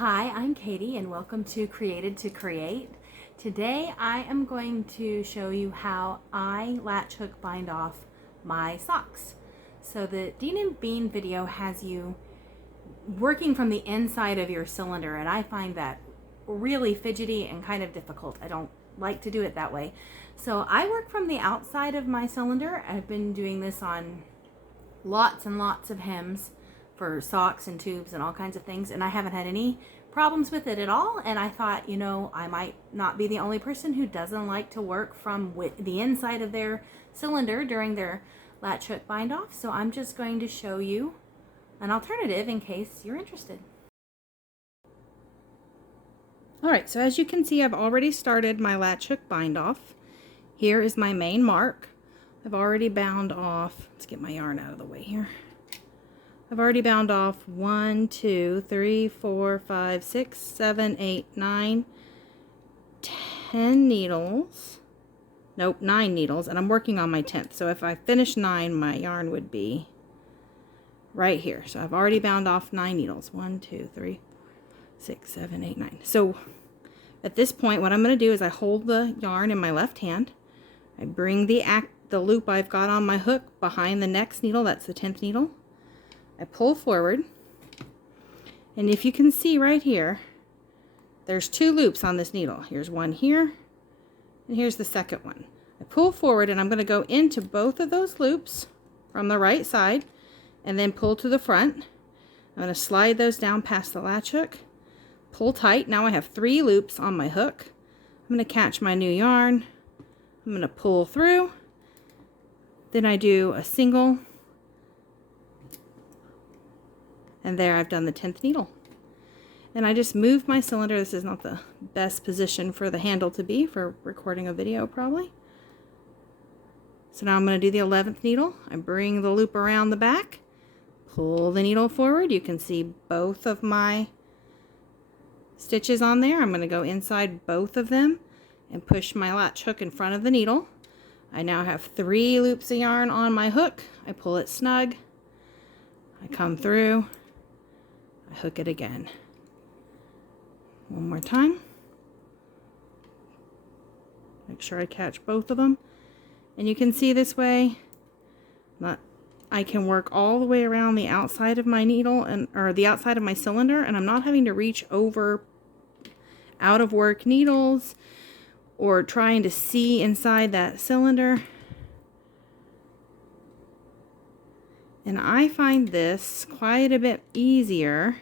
Hi, I'm Katie and welcome to Created to Create. Today I am going to show you how I latch hook bind off my socks. So the Dean Bean video has you working from the inside of your cylinder, and I find that really fidgety and kind of difficult. I don't like to do it that way. So I work from the outside of my cylinder. I've been doing this on lots and lots of hems for socks and tubes and all kinds of things, and I haven't had any problems with it at all. And I thought, you know, I might not be the only person who doesn't like to work from the inside of their cylinder during their latch hook bind off. So I'm just going to show you an alternative in case you're interested. Alright, so as you can see, I've already started my latch hook bind off. Here is my main mark. I've already bound off, let's get my yarn out of the way here. I've already bound off 1, 2, 3, 4, 5, 6, 7, 8, 9, 10 needles. Nope, 9 needles, and I'm working on my 10th. So if I finish 9, my yarn would be right here. So I've already bound off 9 needles. 1, 2, 3, 6, 7, 8, 9. So at this point, what I'm going to do is I hold the yarn in my left hand. I bring the loop I've got on my hook behind the next needle. That's the 10th needle. I pull forward, and if you can see right here, there's 2 loops on this needle. Here's one here, and here's the second one. I pull forward, and I'm going to go into both of those loops from the right side, and then pull to the front. I'm going to slide those down past the latch hook, pull tight. Now I have 3 loops on my hook. I'm going to catch my new yarn. I'm going to pull through. Then I do a single. And there I've done the 10th needle. And I just moved my cylinder. This is not the best position for the handle to be for recording a video probably. So now I'm going to do the 11th needle. I bring the loop around the back, pull the needle forward. You can see both of my stitches on there. I'm going to go inside both of them and push my latch hook in front of the needle. I now have 3 loops of yarn on my hook. I pull it snug. I come through. I hook it again. One more time. Make sure I catch both of them. And you can see this way that I can work all the way around the outside of my needle or the outside of my cylinder, and I'm not having to reach over out of work needles or trying to see inside that cylinder. And I find this quite a bit easier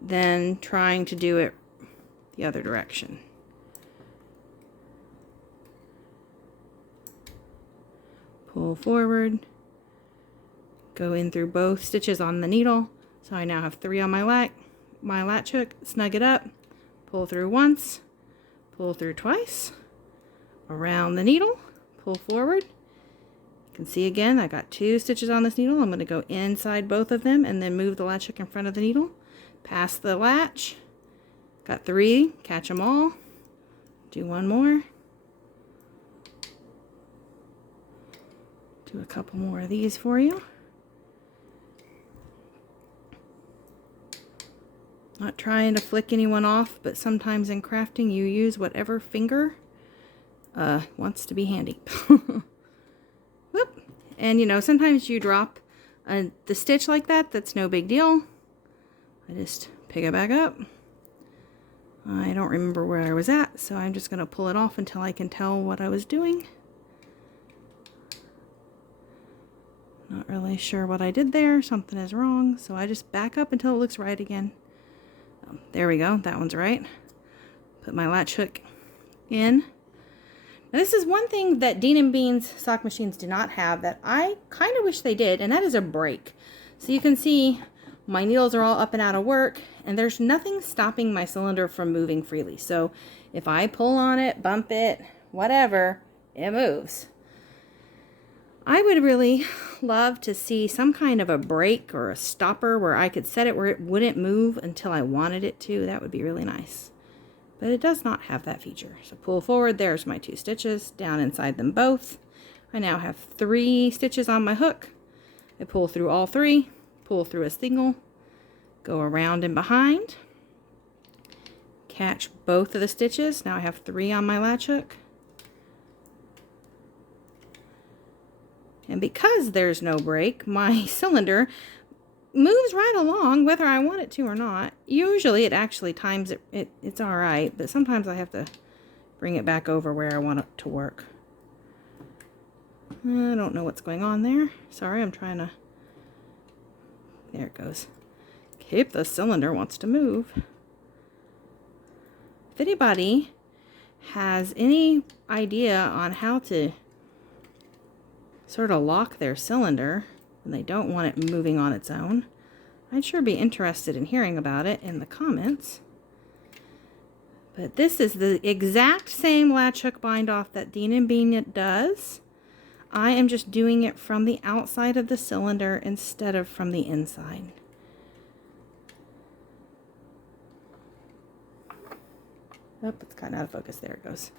than trying to do it the other direction. Pull forward, go in through both stitches on the needle. So I now have 3 on my latch hook, snug it up, pull through once, pull through twice, around the needle, pull forward. You can see again, I got 2 stitches on this needle. I'm going to go inside both of them and then move the latch hook in front of the needle, pass the latch, got 3, catch them all, do one more, do a couple more of these for you. Not trying to flick anyone off, but sometimes in crafting you use whatever finger wants to be handy. Whoop. And you know, sometimes you drop the stitch like that. That's no big deal. I just pick it back up. I don't remember where I was at, so I'm just going to pull it off until I can tell what I was doing. Not really sure what I did there. Something is wrong, so I just back up until it looks right again. There we go. That one's right. Put my latch hook in. Now, this is one thing that Dean Bean's sock machines do not have that I kind of wish they did, and that is a break. So you can see my needles are all up and out of work, and there's nothing stopping my cylinder from moving freely. So if I pull on it, bump it, whatever, it moves. I would really love to see some kind of a break or a stopper where I could set it where it wouldn't move until I wanted it to. That would be really nice. But it does not have that feature. So pull forward, there's my 2 stitches, down inside them both. I now have 3 stitches on my hook. I pull through all 3, pull through a single, go around and behind, catch both of the stitches. Now I have 3 on my latch hook. And because there's no break, my cylinder moves right along whether I want it to or not. Usually it actually times it, it's alright, but sometimes I have to bring it back over where I want it to work. I don't know what's going on there. Sorry, I'm trying to... There it goes. If the cylinder wants to move. If anybody has any idea on how to sort of lock their cylinder and they don't want it moving on its own, I'd sure be interested in hearing about it in the comments. But this is the exact same latch hook bind off that Dean Bean does. I am just doing it from the outside of the cylinder instead of from the inside. Oh, it's kind of out of focus. There it goes.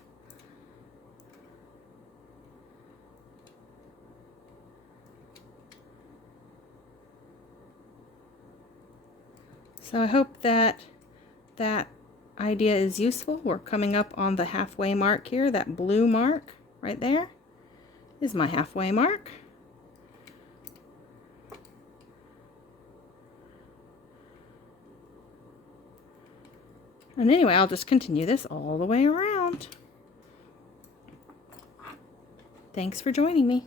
So I hope that that idea is useful. We're coming up on the halfway mark here. That blue mark right there is my halfway mark. And anyway, I'll just continue this all the way around. Thanks for joining me.